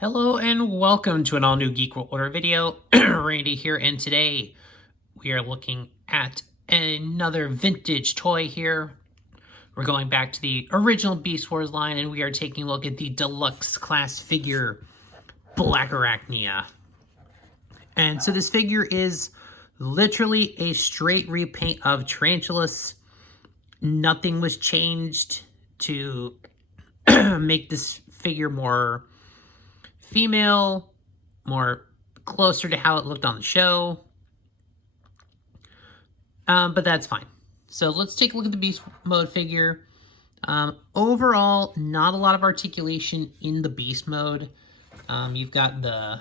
Hello and welcome to an all-new Geek World Order video. Randy here, and today we are looking at another vintage toy here. We're going back to the original Beast Wars line, and we are taking a look at the deluxe class figure, Blackarachnia. And so this figure is literally a straight repaint of Tarantulas. Nothing was changed to make this figure more female, more closer to how it looked on the show. But that's fine. So let's take a look at the beast mode figure. Overall, not a lot of articulation in the beast mode. You've got the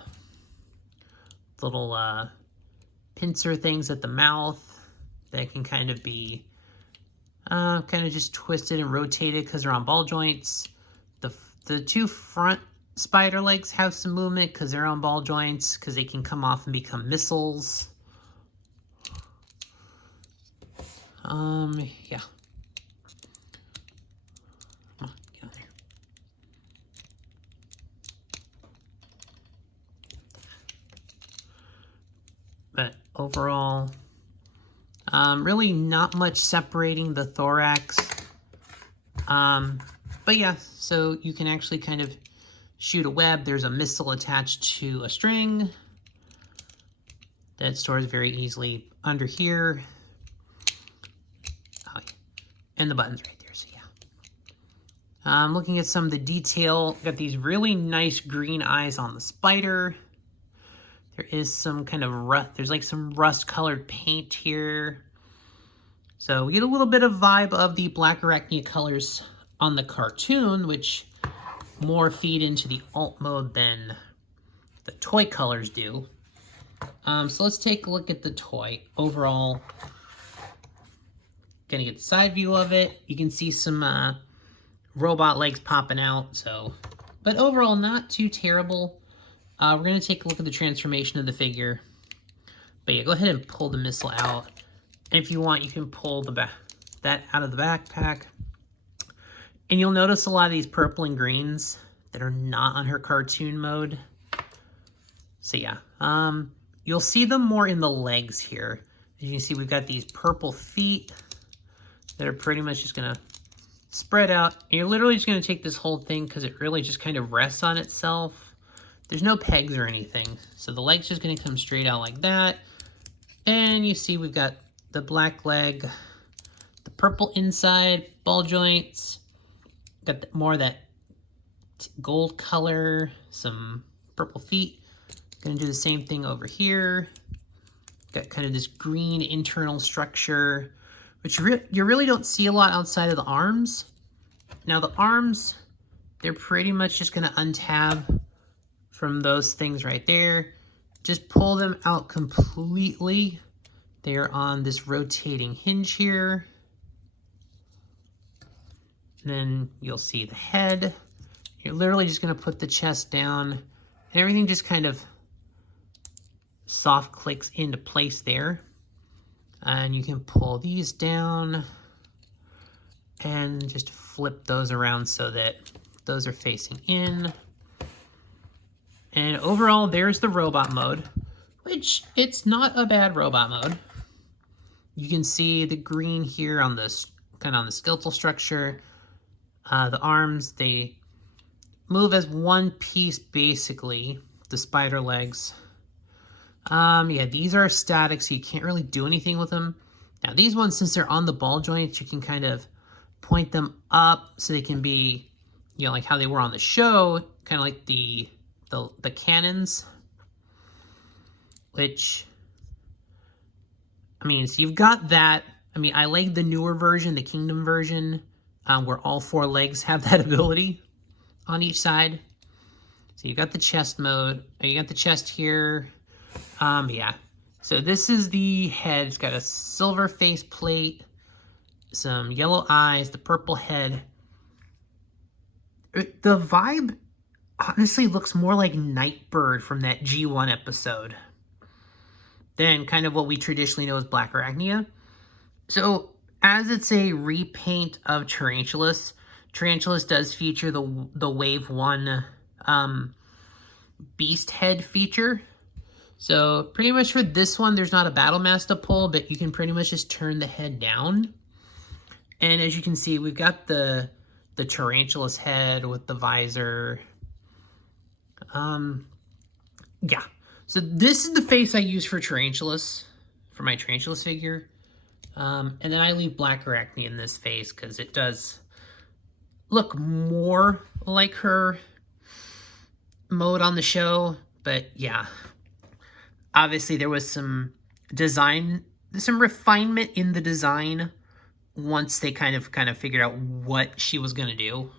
little pincer things at the mouth that can kind of be kind of just twisted and rotated because they're on ball joints. The two front spider legs have some movement because they're on ball joints, because they can come off and become missiles. Yeah. Come on, get out there. But overall, really not much separating the thorax. But yeah, so you can actually kind of shoot a web. There's a missile attached to a string that stores very easily under here. Oh, yeah. And the button's right there, so yeah. Looking at some of the detail, got these really nice green eyes on the spider. There is some kind of rust, there's like some rust-colored paint here. So we get a little bit of vibe of the Blackarachnia colors on the cartoon, which more feed into the alt mode than the toy colors do. So let's take a look at the toy. Overall, gonna get the side view of it. You can see some robot legs popping out. But overall, not too terrible. We're gonna take a look at the transformation of the figure. But yeah, go ahead and pull the missile out. And if you want, you can pull that out of the backpack. And you'll notice a lot of these purple and greens that are not on her cartoon mode. So yeah, you'll see them more in the legs here. As you can see, we've got these purple feet that are pretty much just gonna spread out. And you're literally just gonna take this whole thing because it really just kind of rests on itself. There's no pegs or anything. So the leg's just gonna come straight out like that. And you see we've got the black leg, the purple inside, ball joints, got more of that gold color, some purple feet. Gonna do the same thing over here. Got kind of this green internal structure, which you really don't see a lot outside of the arms. Now the arms, they're pretty much just gonna untab from those things right there. Just pull them out completely. They're on this rotating hinge here. Then you'll see the head. You're literally just gonna put the chest down and everything just kind of soft clicks into place there. And you can pull these down and just flip those around so that those are facing in. And overall, there's the robot mode, which it's not a bad robot mode. You can see the green here on this, kind of on the skeletal structure. The arms, they move as one piece, basically, the spider legs. Yeah, these are static, so you can't really do anything with them. Now, these ones, since they're on the ball joints, you can kind of point them up so they can be, you know, like how they were on the show, kind of like the cannons, which, I mean, so you've got that. I mean, I like the newer version, the Kingdom version, where all four legs have that ability on each side. So you've got the chest mode. You got the chest here. Yeah. So this is the head. It's got a silver face plate, some yellow eyes, the purple head. The vibe honestly looks more like Nightbird from that G1 episode than kind of what we traditionally know as Blackarachnia. So as it's a repaint of Tarantulas, Tarantulas does feature the Wave 1 beast head feature. So pretty much for this one, there's not a battle mask to pull, but you can pretty much just turn the head down. And as you can see, we've got the Tarantulas head with the visor. Yeah. So this is the face I use for Tarantulas, for my Tarantulas figure. And then I leave Blackarachnia in this face because it does look more like her mode on the show. But yeah, obviously there was some refinement in the design once they kind of figured out what she was gonna do.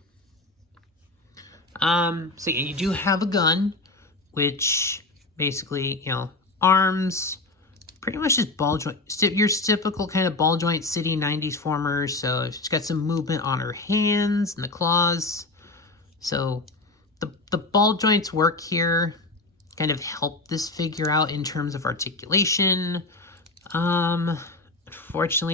So yeah, you do have a gun, which basically, you know, arms, pretty much just ball joint, your typical kind of ball joint city 90s formers. So she's got some movement on her hands and the claws. So the ball joints work here, kind of help this figure out in terms of articulation. Unfortunately,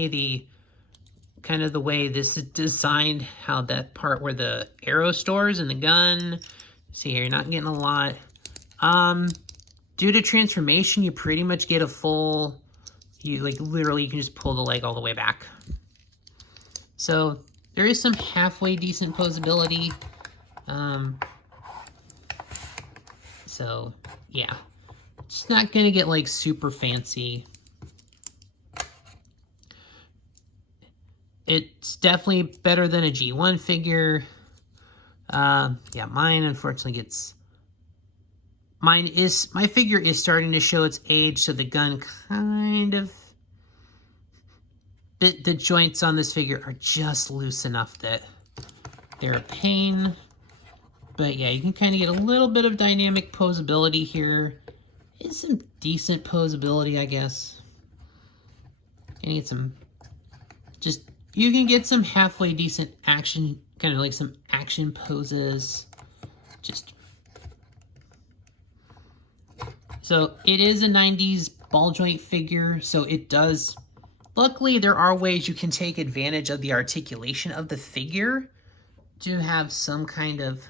the way this is designed, how that part where the arrow stores and the gun, see here, you're not getting a lot. Due to transformation, you pretty much get a full, literally you can just pull the leg all the way back. So there is some halfway decent posability. So yeah, it's not gonna get like super fancy. It's definitely better than a G1 figure. Yeah, mine unfortunately my figure is starting to show its age, so the gun the joints on this figure are just loose enough that they're a pain. But yeah, you can kind of get a little bit of dynamic posability here. It's some decent posability, I guess. You can get some halfway decent action, kind of like some action poses. So it is a 90s ball joint figure, so it does, luckily there are ways you can take advantage of the articulation of the figure to have some kind of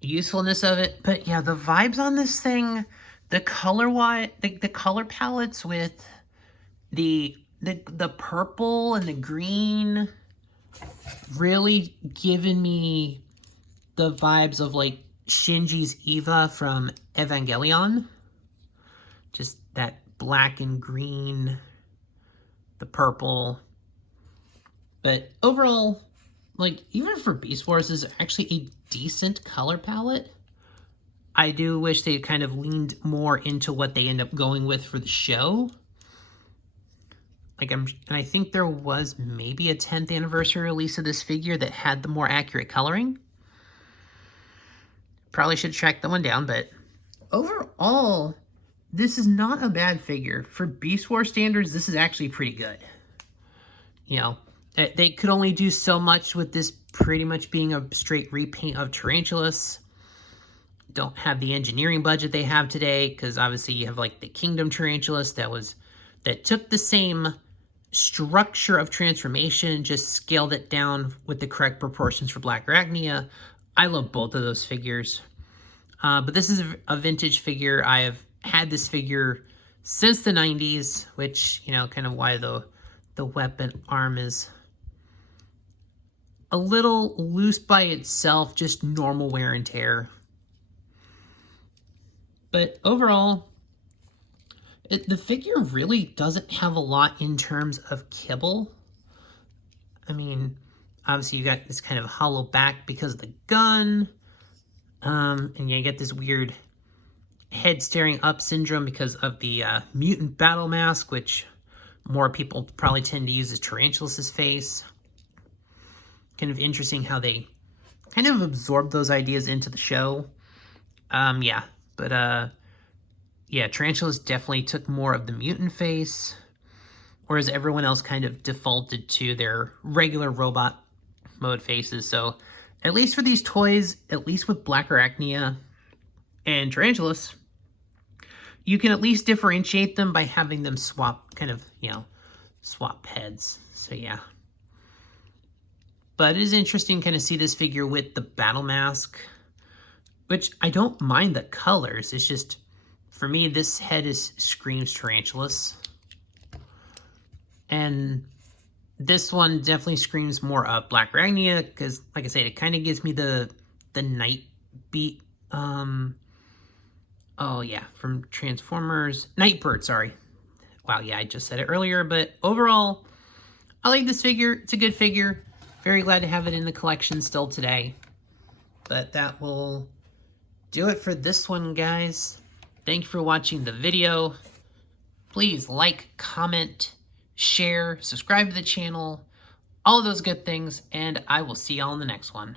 usefulness of it. But yeah, the vibes on this thing, the color palettes with the purple and the green really giving me the vibes of like Shinji's Eva from Evangelion. Just that black and green, the purple. But overall, like, even for Beast Wars, is actually a decent color palette. I do wish they kind of leaned more into what they end up going with for the show. And I think there was maybe a 10th anniversary release of this figure that had the more accurate coloring. Probably should track that one down, but overall, this is not a bad figure. For Beast Wars standards, this is actually pretty good. You know, they could only do so much with this pretty much being a straight repaint of Tarantulas. Don't have the engineering budget they have today, because obviously you have like the Kingdom Tarantulas that took the same structure of transformation, just scaled it down with the correct proportions for Blackarachnia. I love both of those figures. But this is a vintage figure. I have had this figure since the 90s, which, you know, kind of why the weapon arm is a little loose by itself, just normal wear and tear. But overall, the figure really doesn't have a lot in terms of kibble. I mean, obviously you got this kind of hollow back because of the gun. And you get this weird head staring up syndrome because of the mutant battle mask, which more people probably tend to use as Tarantulas' face. Kind of interesting how they kind of absorbed those ideas into the show. Yeah, Tarantulas definitely took more of the mutant face, whereas everyone else kind of defaulted to their regular robot mode faces. So at least for these toys, at least with Blackarachnia and Tarantulas, you can at least differentiate them by having them swap swap heads. So yeah. But it is interesting kind of see this figure with the battle mask, which I don't mind the colors. It's just, for me, this head screams Tarantulas. And this one definitely screams more of Blackarachnia, because, like I said, it kind of gives me the night beat. Oh yeah, from Transformers. Nightbird, sorry. Wow, yeah, I just said it earlier, but overall, I like this figure. It's a good figure. Very glad to have it in the collection still today. But that will do it for this one, guys. Thank you for watching the video. Please like, comment, share, subscribe to the channel, all of those good things, and I will see y'all in the next one.